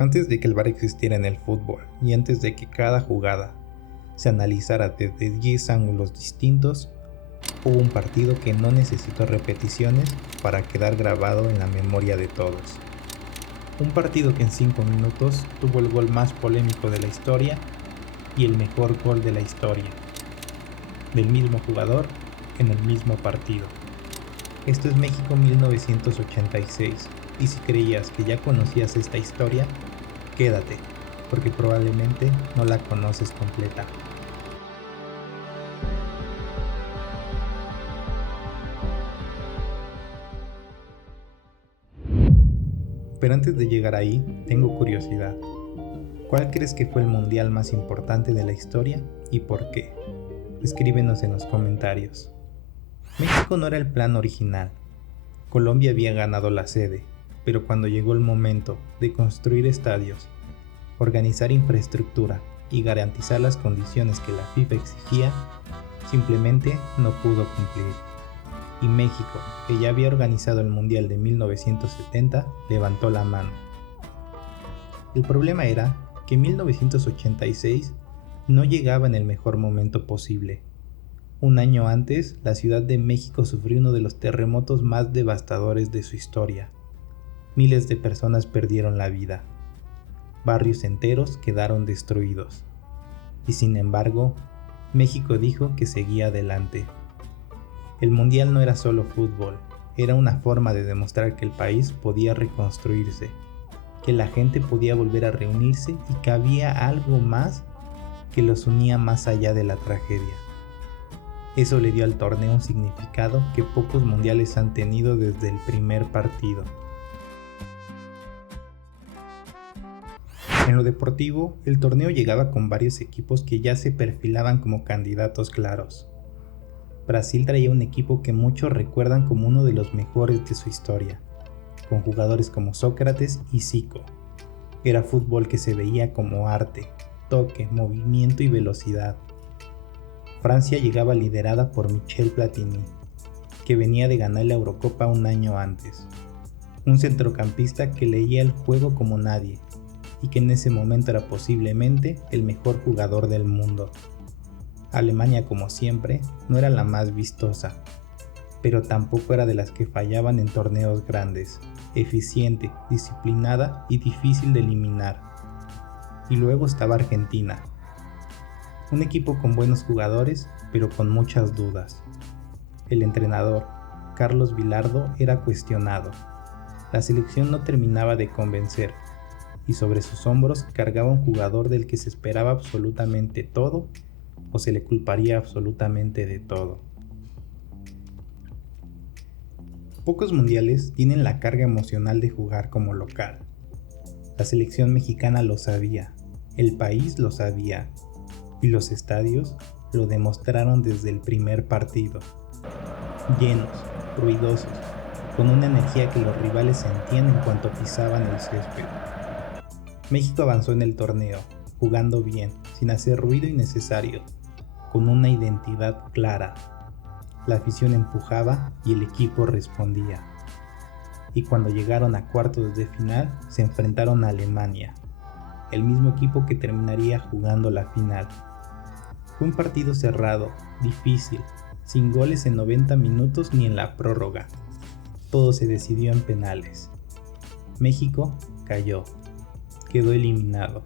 Antes de que el VAR existiera en el fútbol y antes de que cada jugada se analizara desde 10 ángulos distintos, hubo un partido que no necesitó repeticiones para quedar grabado en la memoria de todos. Un partido que en 5 minutos tuvo el gol más polémico de la historia y el mejor gol de la historia, del mismo jugador en el mismo partido. Esto es México 1986, y si creías que ya conocías esta historia, quédate, porque probablemente no la conoces completa. Pero antes de llegar ahí, tengo curiosidad. ¿Cuál crees que fue el mundial más importante de la historia y por qué? Escríbenos en los comentarios. México no era el plan original. Colombia había ganado la sede, pero cuando llegó el momento de construir estadios, organizar infraestructura y garantizar las condiciones que la FIFA exigía, simplemente no pudo cumplir. Y México, que ya había organizado el Mundial de 1970, levantó la mano. El problema era que 1986 no llegaba en el mejor momento posible. Un año antes, la Ciudad de México sufrió uno de los terremotos más devastadores de su historia. Miles de personas perdieron la vida. Barrios enteros quedaron destruidos. Y sin embargo, México dijo que seguía adelante. El Mundial no era solo fútbol, era una forma de demostrar que el país podía reconstruirse, que la gente podía volver a reunirse y que había algo más que los unía más allá de la tragedia. Eso le dio al torneo un significado que pocos mundiales han tenido desde el primer partido. En lo deportivo, el torneo llegaba con varios equipos que ya se perfilaban como candidatos claros. Brasil traía un equipo que muchos recuerdan como uno de los mejores de su historia, con jugadores como Sócrates y Zico. Era fútbol que se veía como arte, toque, movimiento y velocidad. Francia llegaba liderada por Michel Platini, que venía de ganar la Eurocopa un año antes. Un centrocampista que leía el juego como nadie, y que en ese momento era posiblemente el mejor jugador del mundo. Alemania, como siempre, no era la más vistosa, pero tampoco era de las que fallaban en torneos grandes, eficiente, disciplinada y difícil de eliminar. Y luego estaba Argentina, un equipo con buenos jugadores, pero con muchas dudas. El entrenador, Carlos Bilardo, era cuestionado. La selección no terminaba de convencer, y sobre sus hombros cargaba un jugador del que se esperaba absolutamente todo, o se le culparía absolutamente de todo. Pocos mundiales tienen la carga emocional de jugar como local. La selección mexicana lo sabía, el país lo sabía, y los estadios lo demostraron desde el primer partido. Llenos, ruidosos, con una energía que los rivales sentían en cuanto pisaban el césped. México avanzó en el torneo, jugando bien, sin hacer ruido innecesario, con una identidad clara. La afición empujaba y el equipo respondía. Y cuando llegaron a cuartos de final, se enfrentaron a Alemania, el mismo equipo que terminaría jugando la final. Fue un partido cerrado, difícil, sin goles en 90 minutos ni en la prórroga. Todo se decidió en penales. México cayó, quedó eliminado.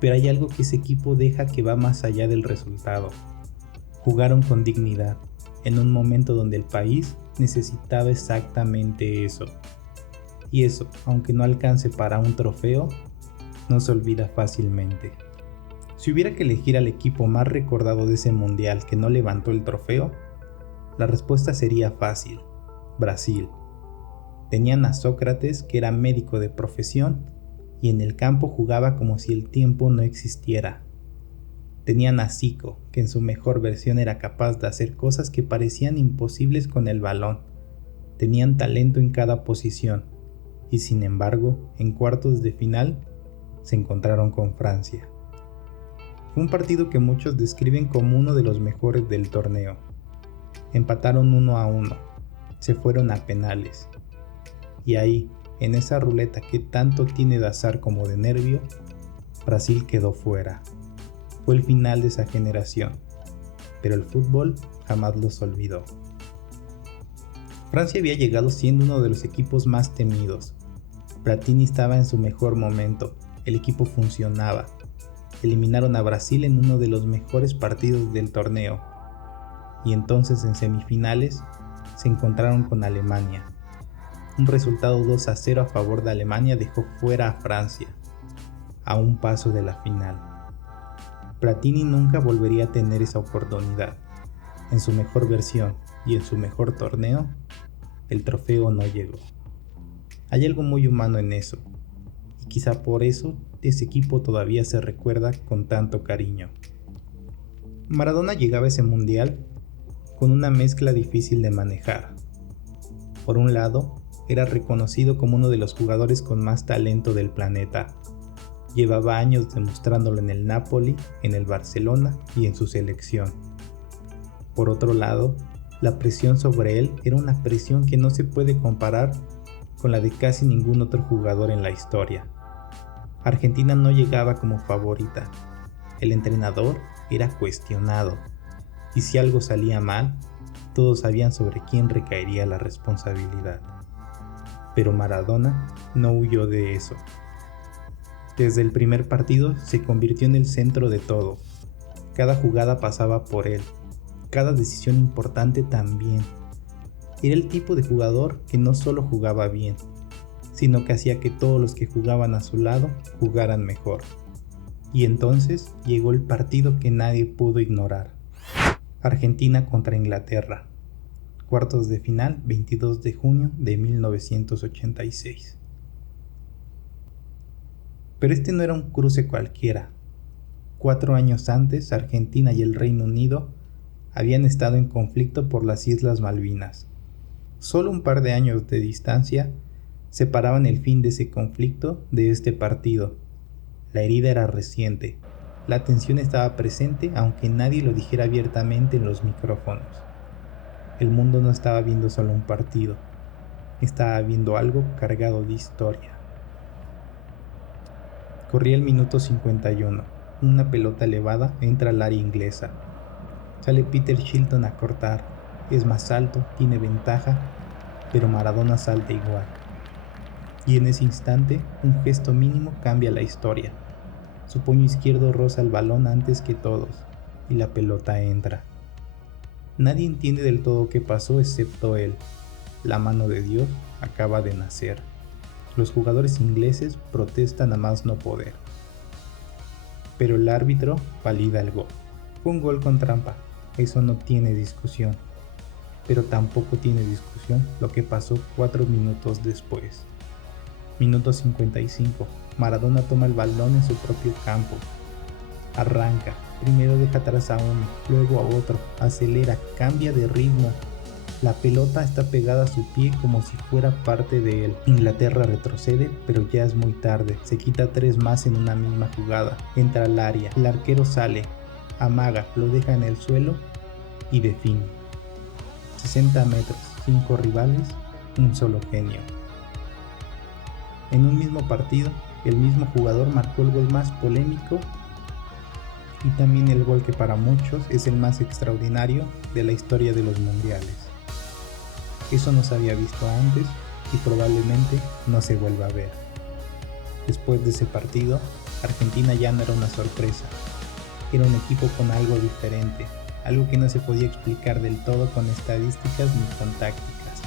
Pero hay algo que ese equipo deja que va más allá del resultado. Jugaron con dignidad, en un momento donde el país necesitaba exactamente eso. Y eso, aunque no alcance para un trofeo, no se olvida fácilmente. Si hubiera que elegir al equipo más recordado de ese mundial que no levantó el trofeo, la respuesta sería fácil: Brasil. Tenían a Sócrates, que era médico de profesión, y en el campo jugaba como si el tiempo no existiera. Tenían a Zico, que en su mejor versión era capaz de hacer cosas que parecían imposibles con el balón. Tenían talento en cada posición, y sin embargo, en cuartos de final, se encontraron con Francia. Fue un partido que muchos describen como uno de los mejores del torneo. Empataron 1-1, se fueron a penales. Y ahí, en esa ruleta que tanto tiene de azar como de nervio, Brasil quedó fuera. Fue el final de esa generación, pero el fútbol jamás los olvidó. Francia había llegado siendo uno de los equipos más temidos. Platini estaba en su mejor momento, el equipo funcionaba. Eliminaron a Brasil en uno de los mejores partidos del torneo. Y entonces en semifinales se encontraron con Alemania. Un resultado 2-0 a favor de Alemania dejó fuera a Francia, a un paso de la final. Platini nunca volvería a tener esa oportunidad. En su mejor versión y en su mejor torneo, el trofeo no llegó. Hay algo muy humano en eso, y quizá por eso ese equipo todavía se recuerda con tanto cariño. Maradona llegaba a ese mundial con una mezcla difícil de manejar. Por un lado, era reconocido como uno de los jugadores con más talento del planeta. Llevaba años demostrándolo en el Napoli, en el Barcelona y en su selección. Por otro lado, la presión sobre él era una presión que no se puede comparar con la de casi ningún otro jugador en la historia. Argentina no llegaba como favorita. El entrenador era cuestionado, y si algo salía mal, todos sabían sobre quién recaería la responsabilidad. Pero Maradona no huyó de eso. Desde el primer partido se convirtió en el centro de todo. Cada jugada pasaba por él, cada decisión importante también. Era el tipo de jugador que no solo jugaba bien, sino que hacía que todos los que jugaban a su lado jugaran mejor. Y entonces llegó el partido que nadie pudo ignorar. Argentina contra Inglaterra. Cuartos de final, 22 de junio de 1986. Pero este no era un cruce cualquiera. 4 años antes, Argentina y el Reino Unido habían estado en conflicto por las Islas Malvinas. Solo un par de años de distancia separaban el fin de ese conflicto de este partido. La herida era reciente, la tensión estaba presente aunque nadie lo dijera abiertamente en los micrófonos. El mundo no estaba viendo solo un partido, estaba viendo algo cargado de historia. Corría el minuto 51, una pelota elevada entra al área inglesa. Sale Peter Shilton a cortar, es más alto, tiene ventaja, pero Maradona salta igual. Y en ese instante, un gesto mínimo cambia la historia. Su puño izquierdo roza el balón antes que todos, y la pelota entra. Nadie entiende del todo qué pasó excepto él. La mano de Dios acaba de nacer. Los jugadores ingleses protestan a más no poder. Pero el árbitro valida el gol. Fue un gol con trampa, eso no tiene discusión. Pero tampoco tiene discusión lo que pasó 4 minutos después. Minuto 55. Maradona toma el balón en su propio campo. Arranca. Primero deja atrás a uno, luego a otro. Acelera, cambia de ritmo. La pelota está pegada a su pie como si fuera parte de él. Inglaterra retrocede, pero ya es muy tarde. Se quita 3 más en una misma jugada. Entra al área. El arquero sale. Amaga, lo deja en el suelo y define. 60 metros, 5 rivales, un solo genio. En un mismo partido, el mismo jugador marcó el gol más polémico y también el gol que para muchos es el más extraordinario de la historia de los mundiales. Eso no se había visto antes y probablemente no se vuelva a ver. Después de ese partido, Argentina ya no era una sorpresa. Era un equipo con algo diferente, algo que no se podía explicar del todo con estadísticas ni con tácticas.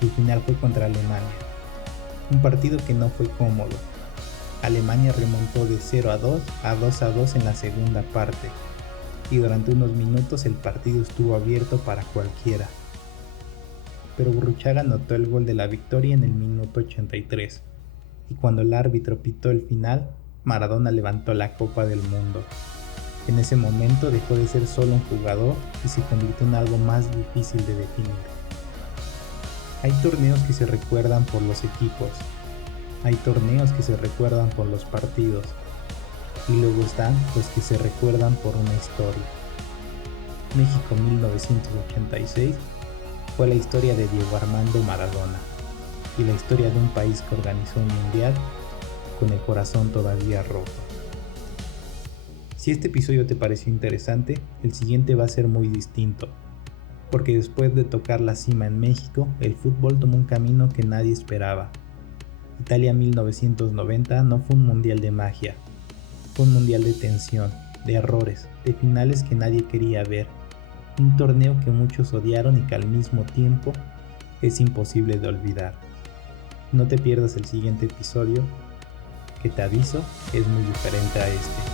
El final fue contra Alemania. Un partido que no fue cómodo. Alemania remontó de 0-2 a 2-2 en la segunda parte, y durante unos minutos el partido estuvo abierto para cualquiera. Pero Burruchaga anotó el gol de la victoria en el minuto 83, y cuando el árbitro pitó el final, Maradona levantó la Copa del Mundo. En ese momento dejó de ser solo un jugador y se convirtió en algo más difícil de definir. Hay torneos que se recuerdan por los equipos, hay torneos que se recuerdan por los partidos, y luego están los que se recuerdan por una historia. México 1986 fue la historia de Diego Armando Maradona. y la historia de un país que organizó un mundial con el corazón todavía roto. Si este episodio te pareció interesante, el siguiente va a ser muy distinto, porque después de tocar la cima en México, el fútbol tomó un camino que nadie esperaba. Italia 1990 no fue un mundial de magia, fue un mundial de tensión, de errores, de finales que nadie quería ver, un torneo que muchos odiaron y que al mismo tiempo es imposible de olvidar. No te pierdas el siguiente episodio, que te aviso es muy diferente a este.